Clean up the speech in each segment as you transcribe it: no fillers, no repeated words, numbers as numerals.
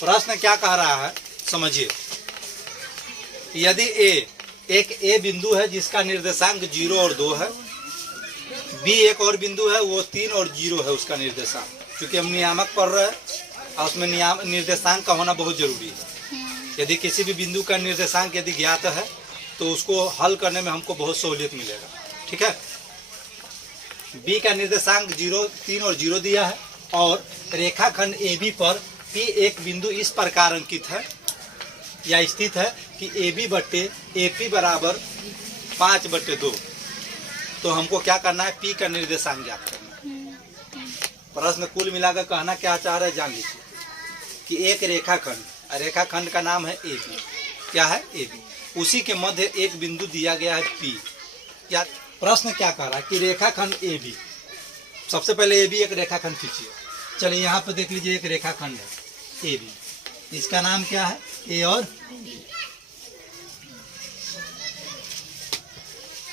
प्रश्न क्या कह रहा है समझिए। यदि एक ए बिंदु है जिसका निर्देशांक 0 और 2 है, बी एक और बिंदु है वो 3 और 0 है उसका निर्देशांक। क्योंकि हम नियामक पढ़ रहे हैं और उसमें निर्देशांक का होना बहुत जरूरी है। यदि किसी भी बिंदु का निर्देशांक यदि ज्ञात है तो उसको हल करने में हमको बहुत सहूलियत मिलेगा। ठीक है। बी का निर्देशांक 0, 3 और 0 दिया है और रेखाखंड ए बी पर पी एक बिंदु इस प्रकार अंकित है या स्थित है कि ए बी बट्टे ए पी बराबर 5/2। तो हमको क्या करना है, पी का निर्देशांक ज्ञात करना है। प्रश्न कुल मिलाकर कहना क्या चाह रहे हैं जान लीजिए कि एक रेखाखंड का नाम है ए बी। क्या है, ए बी। उसी के मध्य एक बिंदु दिया गया है पी। या प्रश्न क्या कह रहा है कि रेखाखंड ए बी, सबसे पहले ए बी एक रेखाखंड खींचिए। चलिए यहाँ पे देख लीजिए एक रेखाखंड है ए बी, इसका नाम क्या है, ए और बी।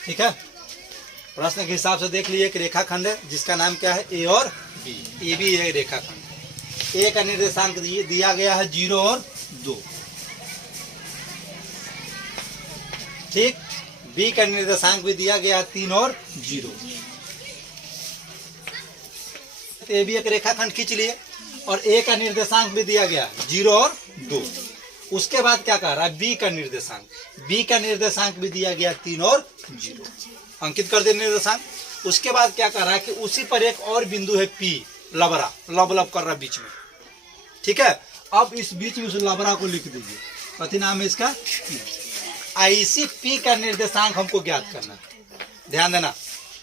ठीक है। प्रश्न के हिसाब से देख लीजिए एक रेखाखंड है जिसका नाम क्या है, ए और बी। ए बी एक रेखाखंड। ए का निर्देशांक दिया गया है 0 और 2। ठीक। बी का निर्देशांक भी दिया गया है 3 और 0। ए बी एक रेखाखंड खींच लिए और ए का निर्देशांक भी दिया गया 0 और 2। उसके बाद क्या कह रहा है, बी का निर्देशांक। बी का निर्देशांक भी दिया गया 3 और 0, अंकित कर दे निर्देशांक। उसके बाद क्या कह रहा है कि उसी पर एक और बिंदु है पी, लबरा, लब कर रहा बीच में। ठीक है। अब इस बीच में उस लबरा को लिख दीजिए, कथी नाम है इसका, इसी पी का निर्देशांक हमको ज्ञात करना है। ध्यान देना,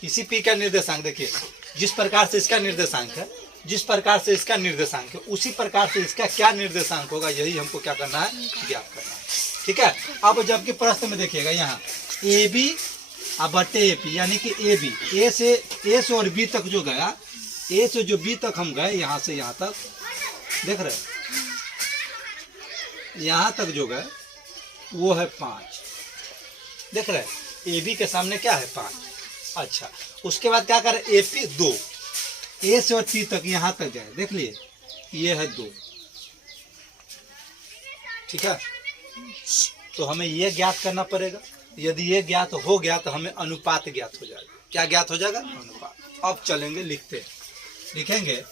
इसी पी का निर्देशांक देखिए, जिस प्रकार से इसका निर्देशांक है, जिस प्रकार से इसका निर्देशांक है, उसी प्रकार से इसका क्या निर्देशांक होगा, यही हमको क्या करना है, ज्ञात करना है। ठीक है। अब जबकि प्रश्न में देखिएगा यहाँ ए बी बट्टे ए पी, यानी कि ए बी, ए से और बी तक जो गया, ए से जो बी तक हम गए, यहाँ से यहाँ तक देख रहे हैं, यहाँ तक जो गए वो है 5। देख रहे हैं ए बी के सामने क्या है, 5। अच्छा, उसके बाद क्या करें, ए पी 2, ए से और पी तक यहाँ तक गए, देख लिए ये है 2। ठीक है। तो हमें ये ज्ञात करना पड़ेगा। यदि ये ज्ञात हो गया तो हमें अनुपात ज्ञात हो जाएगा। क्या ज्ञात हो जाएगा, अनुपात। अब चलेंगे लिखते हैं, लिखेंगे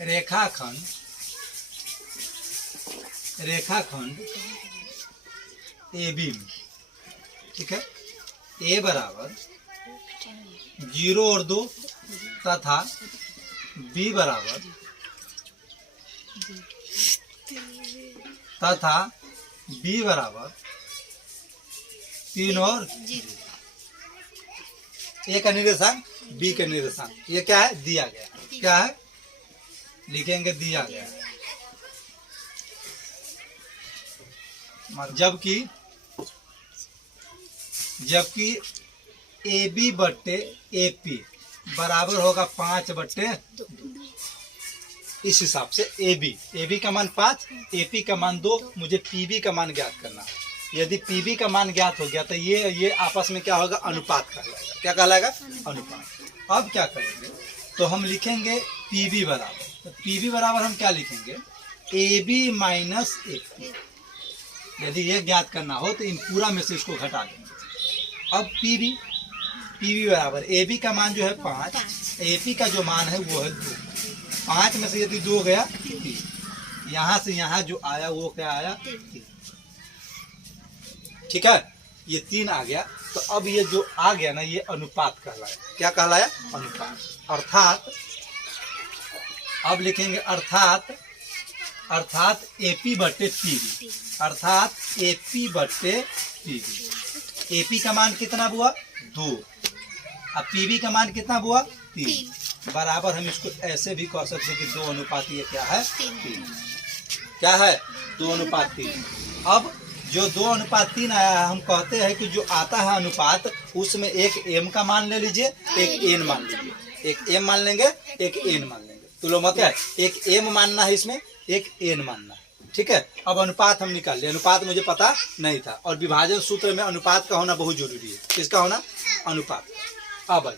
रेखाखंड ए बी में। ठीक है। ए बराबर 0 और 2 तथा बी बराबर बी बराबर 3 और ए का निर्देशांक, बी का निर्देशांक, ये क्या है, दिया गया। क्या है, लिखेंगे दिया गया। जबकि ए बी बट्टे ए पी बराबर होगा 5/2। इस हिसाब से ए बी का मान 5, ए पी का मान 2, मुझे पी बी का मान ज्ञात करना है। यदि पी बी का मान ज्ञात हो गया तो ये आपस में क्या होगा, अनुपात कहलाएगा। क्या कहलाएगा, अनुपात। अब क्या करेंगे, तो हम लिखेंगे पी बी बराबर, तो पी बी बराबर हम क्या लिखेंगे, A B minus A P. यदि ये ज्ञात करना हो तो इन पूरा में से इसको घटा देंगे। अब पी बी बराबर ए बी का मान जो है 5, ए पी का जो मान है वो है 2। 5 में से यदि 2 गया 3, यहाँ से यहाँ जो आया वो क्या आया, 3। ठीक है। ये 3 आ गया। तो अब ये जो आ गया ना, ये अनुपात कहलाया। क्या कहलाया, अनुपात। अर्थात अब लिखेंगे अर्थात एपी बट्टे पीबी, अर्थात एपी बट्टे पीबी। एपी का मान कितना हुआ, 2, अब पीबी का मान कितना हुआ, 3। बराबर हम इसको ऐसे भी कह सकते हैं कि 2 अनुपात ये क्या है, 3। क्या है, 2 अनुपात 3। अब जो 2 अनुपात 3 आया है, हम कहते हैं कि जो आता है अनुपात, उसमें एक एम का मान ले लीजिए, एक एन मान लीजिए। एक एम मान लेंगे, एक एन मान लेंगे। तो लो मत है, एक एम मानना है इसमें, एक एन मानना है। ठीक है। अब अनुपात हम निकाल ले। अनुपात मुझे पता नहीं था, और विभाजन सूत्र में अनुपात का होना बहुत जरूरी है। किसका होना, अनुपात। अब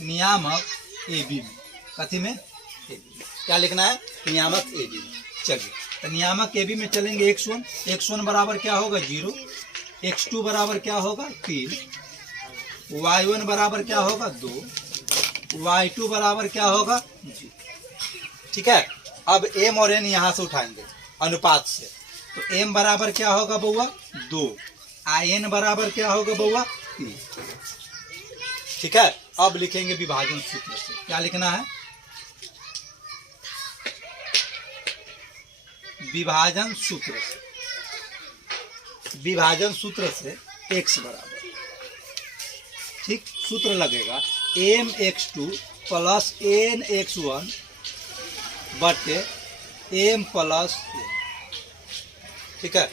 नियामक ए बी में, कथी में, ए बी में। क्या लिखना है, नियामक ए बी। चलिए तो नियामक ए बी में चलेंगे x1, x1 बराबर क्या होगा 0, x2 बराबर क्या होगा 3, y1 बराबर क्या होगा 2, y2 बराबर क्या होगा 0। ठीक है, अब m और n यहाँ से उठाएंगे अनुपात से, तो m बराबर क्या होगा बउआ 2, n बराबर क्या होगा बउआ 3। ठीक है, अब लिखेंगे विभाजन सूत्र से। क्या लिखना है, विभाजन सूत्र से, विभाजन सूत्र से x बराबर, ठीक, सूत्र लगेगा mx2 प्लस nx1 बटे m प्लस n। ठीक है,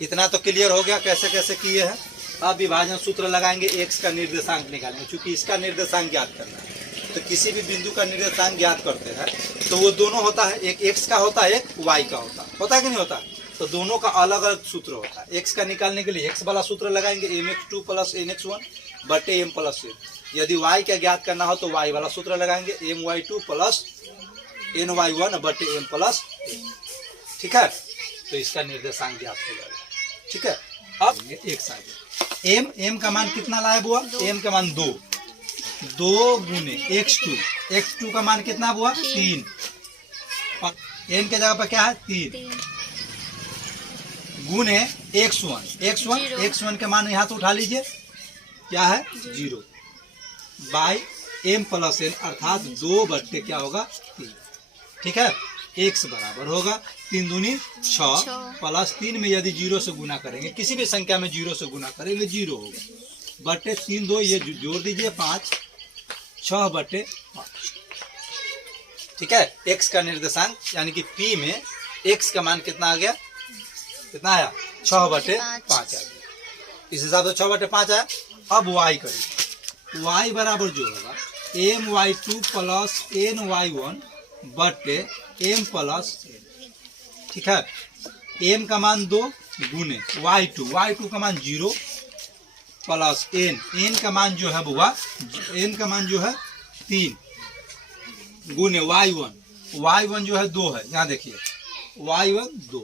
इतना तो क्लियर हो गया कैसे कैसे किए हैं। अब विभाजन सूत्र लगाएंगे, x का निर्देशांक निकालेंगे, क्योंकि इसका निर्देशांक ज्ञात करना है। तो किसी भी बिंदु का निर्देशांक ज्ञात करते हैं तो वो दोनों होता है, एक x का होता है, एक y का होता है कि नहीं होता। तो दोनों का अलग अलग सूत्र होता है। x का निकालने के लिए x वाला सूत्र लगाएंगे mx2 प्लस nx1 बटे m प्लस n। यदि y का ज्ञात करना हो तो y वाला सूत्र लगाएंगे my2 प्लस ny1 बटे m प्लस n। ठीक है, तो इसका निर्देशांक ज्ञात हो जाएगा। ठीक है, अब x आ गया, m का मान कितना लाया बुआ, m का मान 2 गुने x2 का मान कितना हुआ 3, और n के जगह पर क्या है 3 गुने x1 के मान यहाँ से उठा लीजिए, क्या है 0 बाई m प्लस n अर्थात 2 बट्टे क्या होगा 3। ठीक है, x बराबर होगा 3 दूनी 6 प्लस 3 में यदि 0 से गुना करेंगे, किसी भी संख्या में 0 से गुना करेंगे 0 होगा, बट्टे 3 2 ये जोड़ दीजिए 5, 6 बटे 5। ठीक है, x का निर्देशांक यानी कि p में x का मान कितना आ गया, कितना आया 6 बटे 5 आ गया। इस हिसाब से 6 बटे 5 आया। अब y करेंगे, y बराबर जो होगा my2 प्लस ny1 बटे m प्लस n। ठीक है, m का मान 2 गुने y2 का मान 0 प्लस n का मान जो है बुआ, n का मान जो है 3 गुने y1 जो है 2 है, यहाँ देखिए y1 2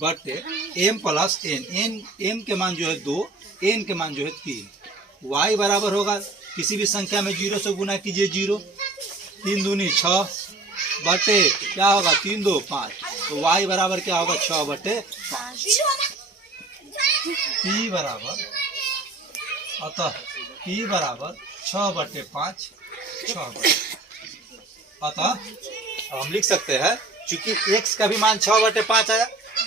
बटे m प्लस n, m के मान जो है 2, n के मान जो है 3। y बराबर होगा, किसी भी संख्या में 0 से गुना कीजिए 0, 3 दूनी 6 बटे क्या होगा 3 2 5, तो y बराबर क्या होगा 6 बटे 5। p बराबर, अतः p बराबर 6 बटे 5, 6 बटे, अतः हम लिख सकते हैं चूंकि x का भी मान 6 बटे 5 आया,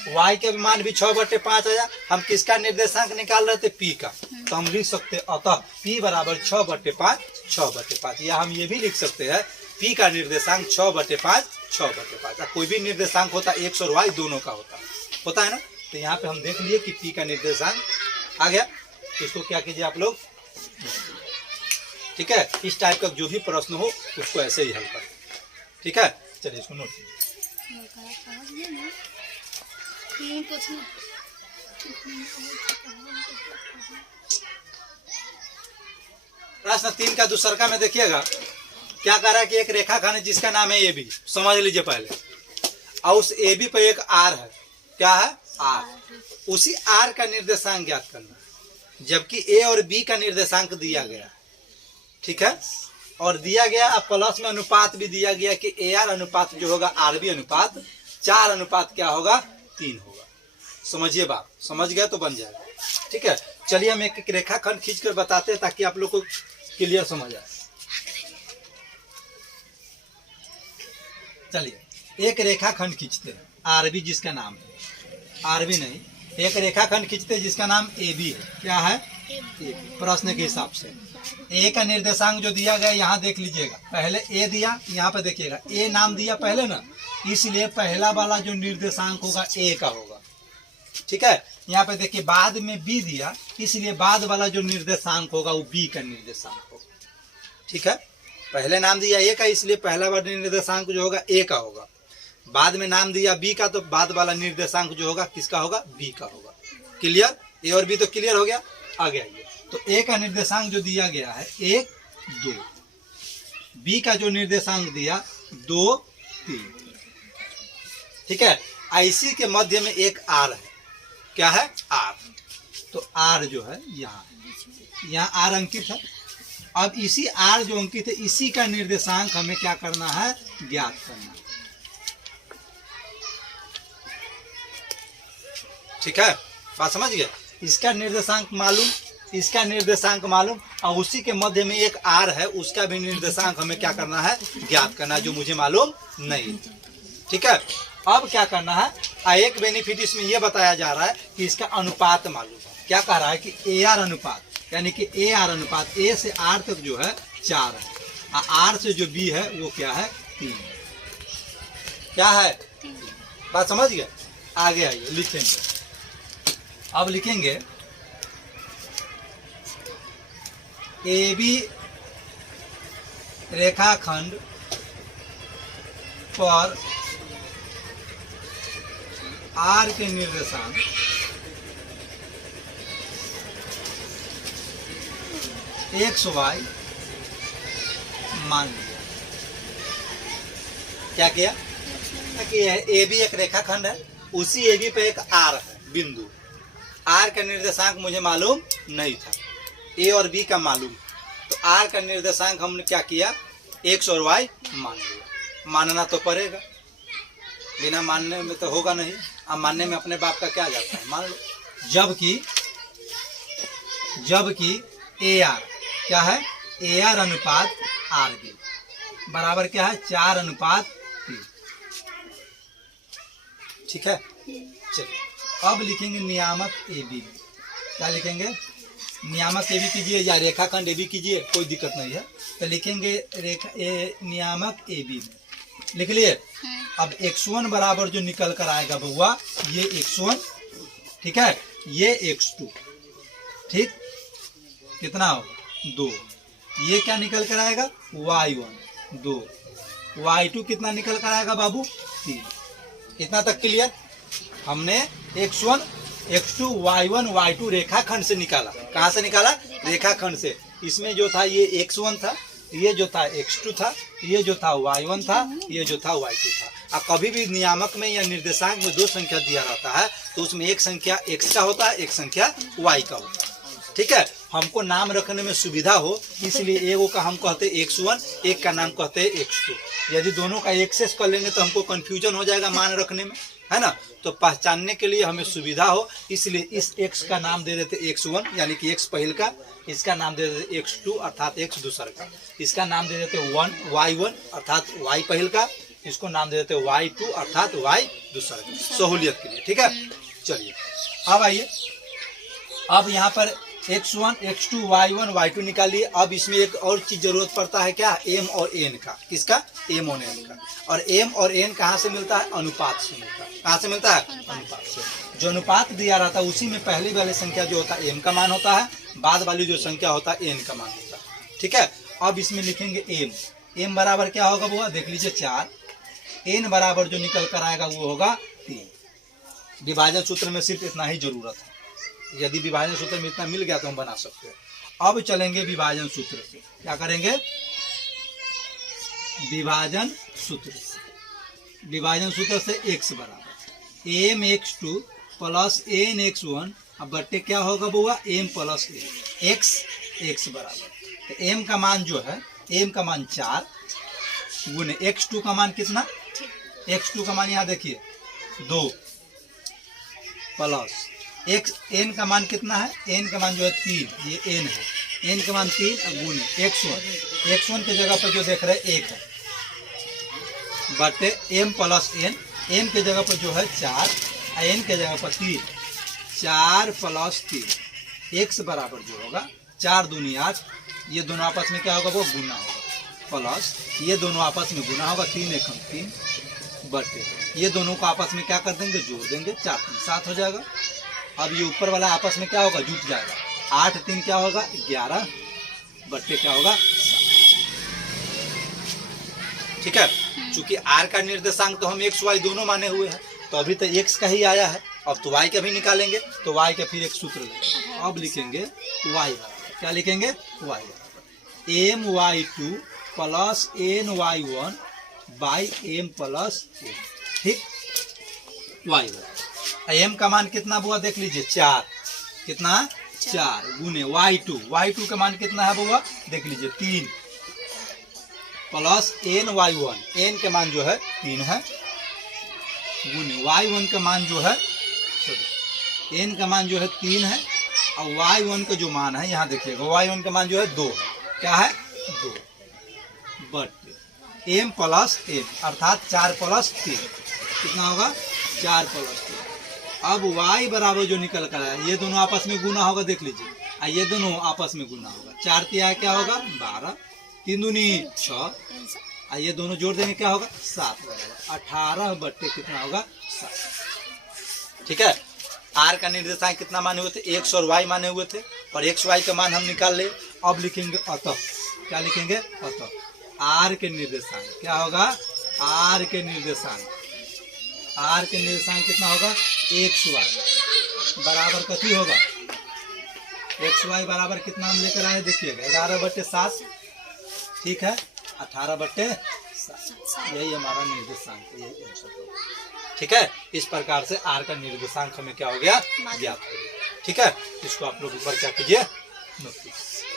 y का भी मान भी 6 बटे 5 आया, हम किसका निर्देशांक निकाल रहे थे p का, तो हम लिख सकते हैं अतः p बराबर 6 बटे 5, 6 बटे 5। या हम ये भी लिख सकते हैं p का निर्देशांक 6 बटे 5, 6 बटे 5। कोई भी निर्देशांक होता है x और y दोनों का होता है ना। तो यहाँ पे हम देख लिए कि p का निर्देशांक आ गया, तो इसको क्या कीजिए आप लोग, ठीक है, इस टाइप का जो भी प्रश्न हो उसको ऐसे ही हल करें। ठीक है, चलिए इसको नोट कीजिए। प्रश्न 3 का दूसरका में देखिएगा क्या कह रहा है कि एक रेखाखंड है जिसका नाम है AB, समझ लीजिए पहले, और उस AB पे एक R है, क्या है R, उसी R का निर्देशांक ज्ञात करना है, जबकि A और B का निर्देशांक दिया गया है। ठीक है, और दिया गया अब प्लस में अनुपात भी दिया गया कि AR अनुपात जो होगा RB अनुपात 4 अनुपात क्या होगा 3 होगा। समझिए बात, समझ गए तो बन जाएगा। ठीक है, चलिए हम एक रेखाखंड खींच कर बताते हैं ताकि आप लोग को क्लियर समझ आए। चलिए एक रेखाखंड खींचते हैं, RB जिसका नाम है, RB नहीं, एक रेखाखंड खींचते हैं जिसका नाम AB है, क्या है AB। प्रश्न के हिसाब से A का निर्देशांक जो दिया गया यहाँ देख लीजिएगा, पहले A दिया, यहाँ पे देखिएगा A नाम दिया पहले ना, इसलिए पहला वाला जो निर्देशांक होगा A का होगा। ठीक है, यहाँ पे देखिए बाद में B दिया, इसलिए बाद वाला जो निर्देशांक होगा वो B का निर्देशांक होगा। ठीक है, पहले नाम दिया A का, इसलिए पहला वाला निर्देशांक जो होगा A का होगा, बाद में नाम दिया B का, तो बाद वाला निर्देशांक जो होगा किसका होगा B का होगा। क्लियर, A और B तो क्लियर हो गया। आगे आइए, तो A का निर्देशांक जो दिया गया है 1 2, B का जो निर्देशांक दिया 2 3। ठीक है, इसी के मध्य में एक आर है। क्या है? आर। तो आर जो है यहाँ आर अंकित है। अब इसी आर जो अंकित है, इसी का निर्देशांक हमें क्या करना है? ज्ञात करना है। ठीक है, बात समझ गए? इसका निर्देशांक मालूम, इसका निर्देशांक मालूम, और उसी के मध्य में एक आर है, उसका भी निर्देशांक हमें क्या करना है? ज्ञात करना है, जो मुझे मालूम नहीं। ठीक है, अब क्या करना है? एक बेनिफिट इसमें यह बताया जा रहा है कि इसका अनुपात मालूम है। क्या कह रहा है कि ए आर अनुपात, यानी कि ए आर अनुपात ए से आर तक जो है 4 है, और आर से जो बी है वो क्या है? 3। क्या है? बात समझ गए? आगे आइए लिखेंगे। अब लिखेंगे ए बी रेखाखंड पर आर के निर्देशांक एक्स वाई मान लिया। क्या किया? कि ए बी एक रेखाखंड है, उसी ए बी पे एक आर है बिंदु। आर का निर्देशांक मुझे मालूम नहीं था, ए और बी का मालूम। तो आर का निर्देशांक हमने क्या किया? एक्स और वाई मान लिया। मानना तो पड़ेगा, बिना मानने में तो होगा नहीं। अब मानने में अपने बाप का क्या जाता है? मान लो। जबकि ए आर क्या है? ए आर अनुपात आर बी बराबर क्या है? 4:3। ठीक है, चलिए अब लिखेंगे नियामक ए बी। क्या लिखेंगे? नियामक ए बी कीजिए या रेखाखंड ए बी कीजिए, कोई दिक्कत नहीं है। तो लिखेंगे नियामक ए बी लिख लिए। अब x1 बराबर जो निकल कर आएगा बउआ, ये x1, ठीक है, ये x2, ठीक, कितना होगा? 2। ये क्या निकल कर आएगा? y1 2, y2 कितना निकल कर आएगा बाबू? 3। इतना तक क्लियर? हमने x1, x2, y1, y2 रेखाखंड से निकाला। कहाँ से निकाला? रेखाखंड से। इसमें जो था ये x1 था, ये जो था x2 था, ये जो था y1 था, ये जो था y2 था। अब कभी भी नियामक में या निर्देशांक में 2 संख्या दिया रहता है, तो उसमें एक संख्या x का होता है, एक संख्या y का होता है। ठीक है, हमको नाम रखने में सुविधा हो, इसलिए एगो का हम कहते हैं x1, एक का नाम कहते हैं x2। यदि दोनों का एक्सेस कर लेंगे तो हमको कंफ्यूजन हो जाएगा मान रखने में, है ना। तो पहचानने के लिए हमें सुविधा हो, इसलिए इस x का नाम दे देते x1, यानी कि x पहल का। इसका नाम दे देते x2 अर्थात x दूसर का। इसका नाम दे देते y1 अर्थात y पहल का। इसको नाम दे देते y2 अर्थात y दूसर का, सहूलियत के लिए। ठीक है, चलिए अब आइए। अब यहाँ पर x1, x2, y1, y2 निकालिए। अब इसमें एक और चीज जरूरत पड़ता है, क्या? m और n का। किसका? m और n का। और m और n कहाँ से मिलता है? अनुपात से मिलता है। कहाँ से मिलता है? अनुपात से। जो अनुपात दिया रहता है उसी में पहली वाली संख्या जो होता है m का मान होता है, बाद वाली जो संख्या होता है n का मान होता है। ठीक है, अब इसमें लिखेंगे m बराबर क्या होगा बुआ? देख लीजिए 4। n बराबर जो निकल कर आएगा वो होगा 3। विभाजन सूत्र में सिर्फ इतना ही जरूरत है। यदि विभाजन सूत्र में इतना मिल गया तो हम बना सकते हैं। अब चलेंगे विभाजन सूत्र से। क्या करेंगे? विभाजन सूत्र से। विभाजन सूत्र से x बराबर mx2 प्लस nx1 अब बट्टे क्या होगा बुआ? m plus n। x बराबर तो m का मान जो है, m का मान 4 गुने x2 का मान कितना? x2 का मान यहाँ देखिए 2 प्लस n का मान कितना है? n का मान जो है 3, ये n है। n का मान 3 गुने x1 के जगह पर जो देख रहे हैं 1 है, बटे m प्लस n के जगह पर जो है 4, n के जगह पर 3, 4 प्लस 3, x बराबर जो होगा 4 दूनी 8, ये दोनों आपस में क्या होगा? वो गुना होगा, प्लस ये दोनों आपस में गुना होगा, 3 एकम 3 बटे ये दोनों को आपस में क्या कर देंगे? जोड़ देंगे, 4 3 7 हो जाएगा। अब ये ऊपर वाला आपस में क्या होगा? जुट जाएगा। 8 3 क्या होगा? 11 बट्टे क्या होगा? 7। ठीक है, चूंकि r का निर्देशांक तो हम x y दोनों माने हुए हैं, तो अभी तो x का ही आया है। अब तो y का भी निकालेंगे, तो y का फिर एक सूत्र लेंगे। अब लिखेंगे y बराबर, क्या लिखेंगे? y बराबर my2 plus ny1 by M plus N, ठीक। वाई एम का मान कितना बुआ देख लीजिए 4, कितना 4 गुने y2 का मान कितना है बुआ देख लीजिए 3 प्लस एन y1, एन के मान जो है 3 है गुने y1 का मान जो है एन का मान जो है 3 है और y1 का जो मान है यहाँ देखिएगा y1 का मान जो है 2 है, क्या है 2 बट एम प्लस एन अर्थात 4 प्लस 3 कितना होगा 4 प्लस 3। अब y बराबर जो निकल कर आया ये दोनों आपस में गुना होगा देख लीजिए, ये दोनों आपस में गुना होगा 4 तिया क्या होगा 12, 3 दूनी 6, ये दोनों जोड़ देंगे क्या होगा 7 बराबर 18 बट्टे कितना होगा 7, ठीक है। आर का निर्देशांक कितना माने हुए थे x और y माने हुए थे और x y का मान हम निकाल ले। अब लिखेंगे अतः, क्या लिखेंगे अतः आर के निर्देशांक क्या होगा आर के निर्देशांक कितना होगा xy बराबर कथी होगा xy बराबर कितना हम लेकर आए देखिएगा 11/7, ठीक है 18/7, यही हमारा निर्देशांक है, यही आंसर होगा, ठीक है। इस प्रकार से आर का निर्देशांक हमें क्या हो गया ज्ञात हो गया, ठीक है। इसको आप लोग ऊपर क्या कीजिए नोट कीजिए।